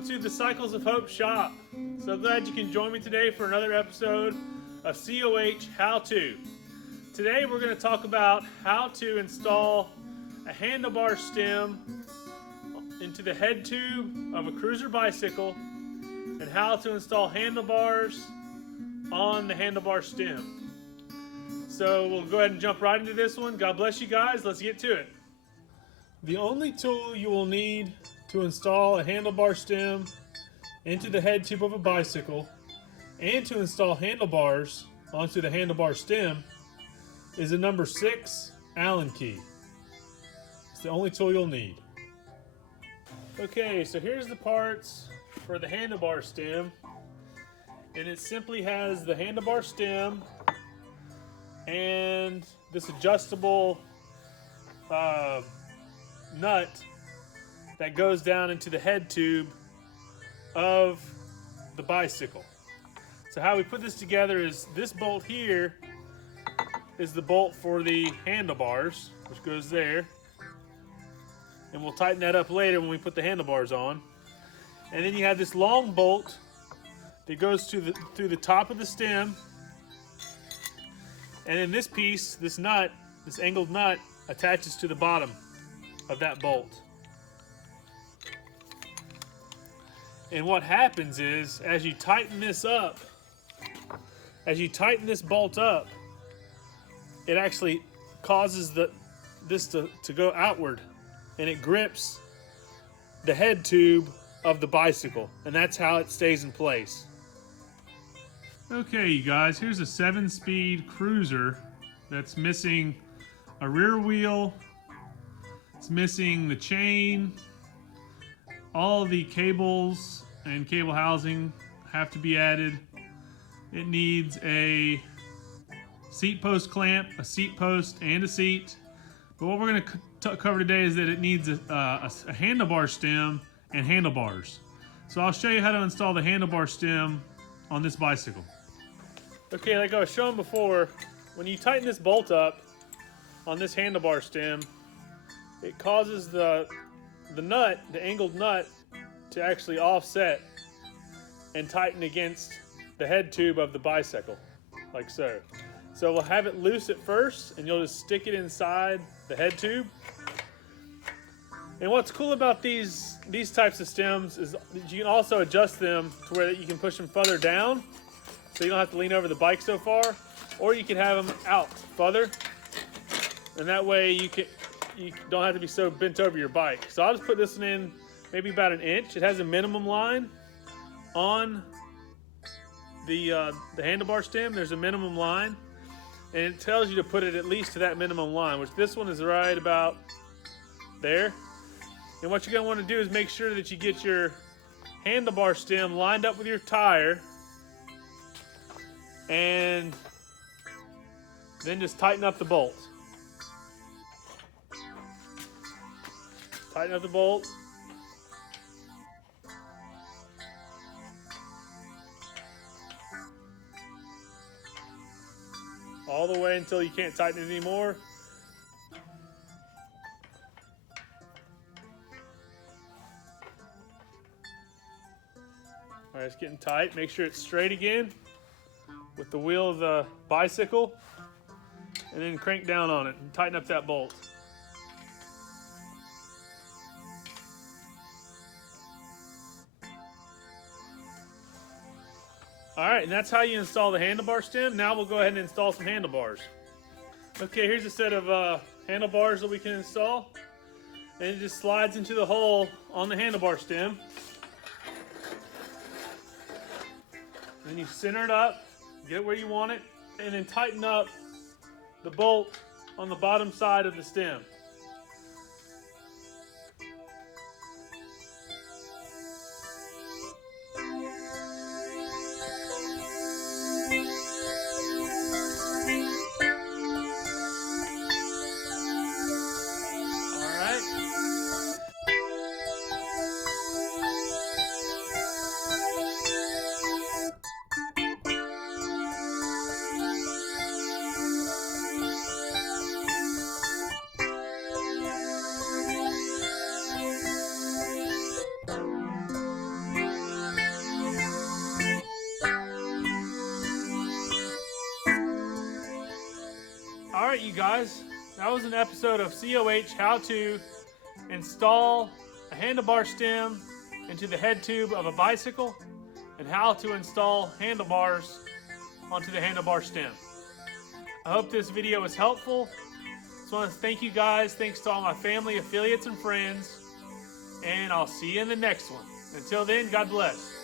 welcome to the Cycles of Hope shop. So glad you can join me today for another episode of COH How To. Today we're going to talk about how to install a handlebar stem into the head tube of a cruiser bicycle and how to install handlebars on the handlebar stem. So we'll go ahead and jump right into this one. God bless you guys. Let's get to it. The only tool you will need to install a handlebar stem into the head tube of a bicycle and to install handlebars onto the handlebar stem is a number 6 Allen key. It's the only tool you'll need. Okay, so here's the parts for the handlebar stem, and it simply has the handlebar stem and this adjustable nut that goes down into the head tube of the bicycle. So how we put this together is this bolt here is the bolt for the handlebars, which goes there. And we'll tighten that up later when we put the handlebars on. And then you have this long bolt that goes through the top of the stem. And then this piece, this nut, this angled nut, attaches to the bottom of that bolt. And what happens is, as you tighten this up, as you tighten this bolt up, it actually causes this to go outward, and it grips the head tube of the bicycle, and that's how it stays in place. Okay, you guys, here's a 7-speed cruiser that's missing a rear wheel. It's missing the chain. All the cables and cable housing have to be added. It needs a seat post clamp, a seat post, and a seat. But what we're going to cover today is that it needs a handlebar stem and handlebars. So I'll show you how to install the handlebar stem on this bicycle. Okay, like I was showing before, when you tighten this bolt up on this handlebar stem, it causes the nut, the angled nut, to actually offset and tighten against the head tube of the bicycle, like so. So we'll have it loose at first, and you'll just stick it inside the head tube. And what's cool about these types of stems is that you can also adjust them to where you can push them further down, so you don't have to lean over the bike so far, or you can have them out further, and that way you don't have to be so bent over your bike. So I'll just put this one in maybe about 1 inch. It has a minimum line on the handlebar stem. There's a minimum line, and it tells you to put it at least to that minimum line, which this one is right about there. And what you're going to want to do is make sure that you get your handlebar stem lined up with your tire, and then just tighten up the bolt. Tighten up the bolt. All the way until you can't tighten it anymore. All right, it's getting tight. Make sure it's straight again with the wheel of the bicycle, and then crank down on it and tighten up that bolt. All right, and that's how you install the handlebar stem. Now we'll go ahead and install some handlebars. Okay, here's a set of handlebars that we can install. And it just slides into the hole on the handlebar stem. Then you center it up, get it where you want it, and then tighten up the bolt on the bottom side of the stem. All right, you guys, that was an episode of COH, how to install a handlebar stem into the head tube of a bicycle and how to install handlebars onto the handlebar stem. I hope this video was helpful. Just want to thank you guys. Thanks to all my family, affiliates, and friends. And I'll see you in the next one. Until then, God bless.